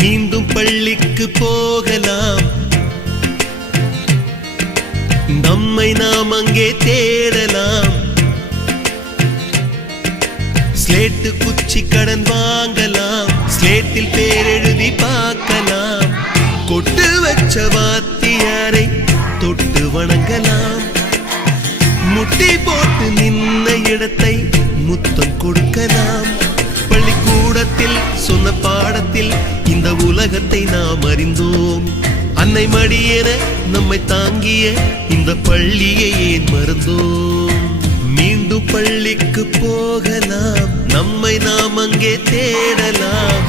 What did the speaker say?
மீண்டும் பள்ளிக்கு போகலாம், நம்மை நாம் அங்கே தேடலாம். ஸ்லேட்டு குச்சி கடன் வாங்கலாம், ஸ்லேட்டில் பேர் எழுதி பார்க்கலாம். கொட்டு வச்ச வாத்தியாரை தொட்டு வணங்கலாம், முட்டி போட்டு நின்ன இடத்தை முத்தம் கொடுக்கலாம். பள்ளிக்கூடத்தில் சொன்ன பாடத்தில் இந்த உலகத்தை நாம் அறிந்தோம். அன்னை மடியென நம்மை தாங்கிய இந்த பள்ளியை ஏன் மறந்தோம்? மீண்டும் பள்ளிக்கு போகலாம், நம்மை நாம் அங்கே தேடலாம்.